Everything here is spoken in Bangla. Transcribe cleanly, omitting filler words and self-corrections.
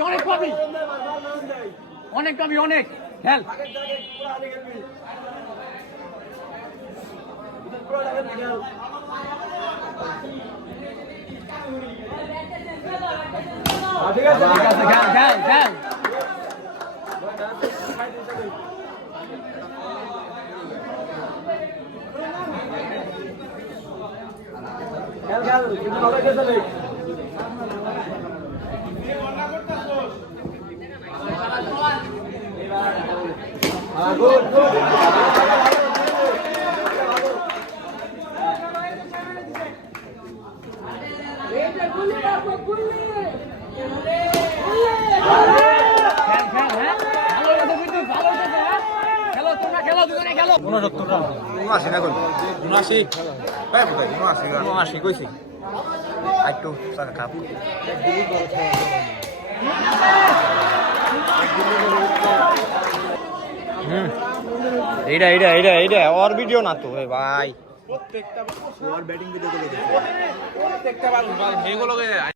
অনেক পাবি অনেক পাবি অনেক খেল ঠিক আছে খেল খেল খেল কিন্তু ভালো খেলতে নেই গুড গুড এটা গুলি বাবু গুলি খেল খেল হ্যাঁ ভালো লাগে বিদ্যুৎ ভালো লাগে হ্যাঁ খেলো তোমরা খেলো দুজনে খেলো 69 রান 79 না কই 79 ভাই ভাই 79 কইছি একটু সাকা কাপ এইটা এইটা এইটা এইটা ওর ভিডিও না তো ভাই প্রত্যেকটা ওর ব্যাটিং ভিডিও করে প্রত্যেকটা বার এগুলোকে